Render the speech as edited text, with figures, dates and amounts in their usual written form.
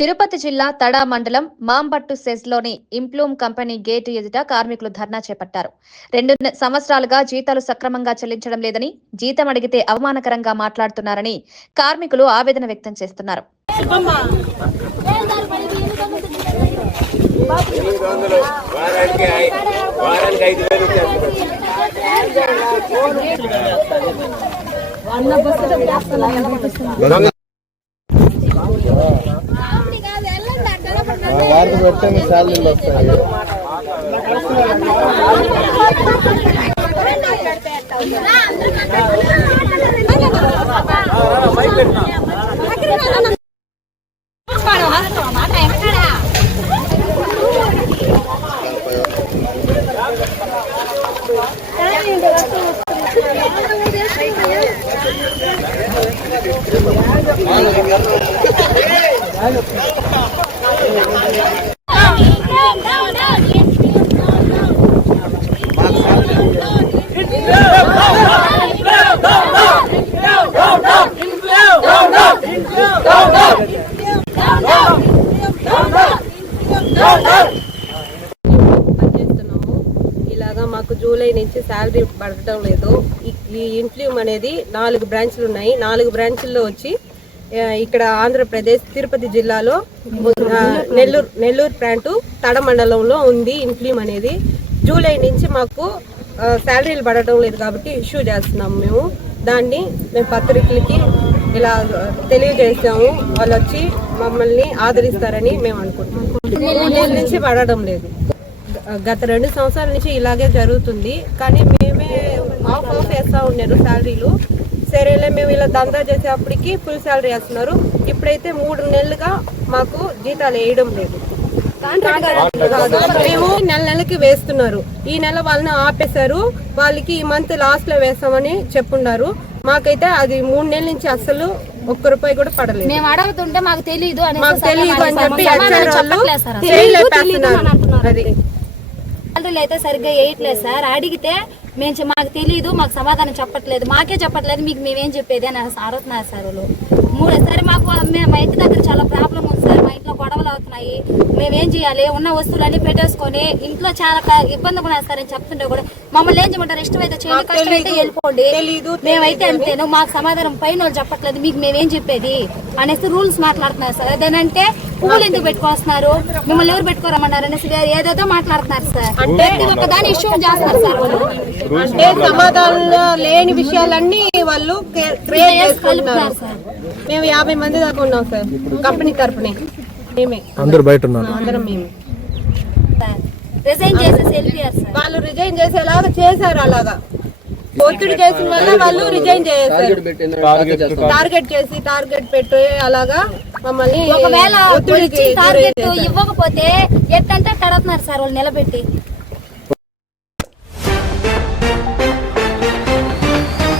తిరుపతి జిల్లా తడా మండలం Mambattu సెజ్లోని ఇంప్లూమ్ company gate ఎదుట కార్మికులు ధర్నా చేపట్టారు. 2 సంవత్సరాలుగా జీతాలు సక్రమంగా చెల్లించడం లేదని, జీతం అడిగితే అవమానకరంగా మాట్లాడుతున్నారని కార్మికులు ఆవేదన వ్యక్తం చేస్తున్నారు. వారికి పెట్టండి శాలరీలు వస్తాయి. ఇలాగా మాకు జూలై నుంచి శాలరీ పడటం లేదు. ఈ ఇంప్లూమ్ అనేది 4 బ్రాంచ్లు ఉన్నాయి. 4 బ్రాంచ్ల్లో వచ్చి ఇక్కడ ఆంధ్రప్రదేశ్ తిరుపతి జిల్లాలో నెల్లూరు ప్లాంటు తడ మండలంలో ఉంది. ఇంప్లూమ్ అనేది జూలై నుంచి మాకు శాలరీలు పడటం లేదు కాబట్టి ఇష్యూ చేస్తున్నాము. మేము పత్రికలకి ఇలా తెలియజేసాము. వాళ్ళు వచ్చి మమ్మల్ని ఆదరిస్తారని మేము అనుకుంటున్నాము. 3 నెలల నుంచి పడడం లేదు. గత 2 సంవత్సరాల నుంచి ఇలాగే జరుగుతుంది. కానీ మేమే ఆఫ్ వేస్తూ ఉన్నారు శాలరీలు. సరేలే మేము ఇలా దందా చేసేప్పటికి ఫుల్ శాలరీ వేస్తున్నారు. ఇప్పుడైతే 3 నెలలుగా మాకు జీతాలు వేయడం లేదు. మేము నెలకి వేస్తున్నారు. ఈ నెల వాళ్ళని ఆపేశారు. వాళ్ళకి ఈ మంత్ లాస్ట్ లో వేస్తామని చెప్పున్నారు. మాకైతే అది 3 నెలల నుంచి అసలు ₹1 కూడా పడలేదు. మేము అడుగుతుంటే మాకు తెలియదు అని చెప్పి శాలరీలు అయితే సరిగ్గా వేయట్లేదు సార్. అడిగితే మాకు తెలియదు, మాకు సమాధానం చెప్పట్లేదు, మాకే చెప్పట్లేదు, మీకు మేమేం చెప్పేది అని అడుగుతున్నారు సార్ వాళ్ళు. 3 సరే మాకు మా ఇంటి దగ్గర చాలా ప్రాబ్లం ఉంది సార్. మా ఇంట్లో గొడవలు అవుతున్నాయి. మేమేం చేయాలి? ఉన్న వస్తువులన్నీ పెట్టేసుకొని ఇంట్లో చాలా ఇబ్బంది పడేస్తారని చెప్తుంటే కూడా మమ్మల్ని ఏం చేయమంటారు? ఇష్టమైతే చేయండి, కష్టమైతే వెళ్ళిపోండి. మేమైతే అంతేను, మాకు సమాధానం పైన వాళ్ళు చెప్పట్లేదు, మీకు మేమేం చెప్పేది అనేసి రూల్స్ మాట్లాడుతున్నారు సార్. అదేనంటే పువ్వులు ఎందుకు పెట్టుకొస్తున్నారు, మిమ్మల్ని ఎవరు పెట్టుకోరమన్నారు అనేసి ఏదేదో మాట్లాడుతున్నారు సార్. ప్రతి ఒక్క దాని ఇష్యూ చేస్తున్నారు సార్ వాళ్ళు. అంటే సమాధానం లేని విషయాలన్నీ వాళ్ళు కలుపుతున్నారు సార్. మేము 50 మంది దాకా ఉన్నాం సార్ కంపెనీ తరఫున. మేమే అందరూ బయట ఉన్నారు. అందరం మేమే రిజైన్ చేసేసి వెళ్ళిపోయారు సార్. వాళ్ళు రిజైన్ చేసేలాగా చేశారు. అలాగా ఒత్తిడి చేసిన వల్ల వాళ్ళు రిజైన్ చేశారు. టార్గెట్ పెట్టి అలాగా మమ్మల్ని ఒకవేళ టార్గెట్ ఇవ్వకపోతే ఎట్టంటే అడుగుతున్నారు సార్ వాళ్ళు నిలబెట్టి.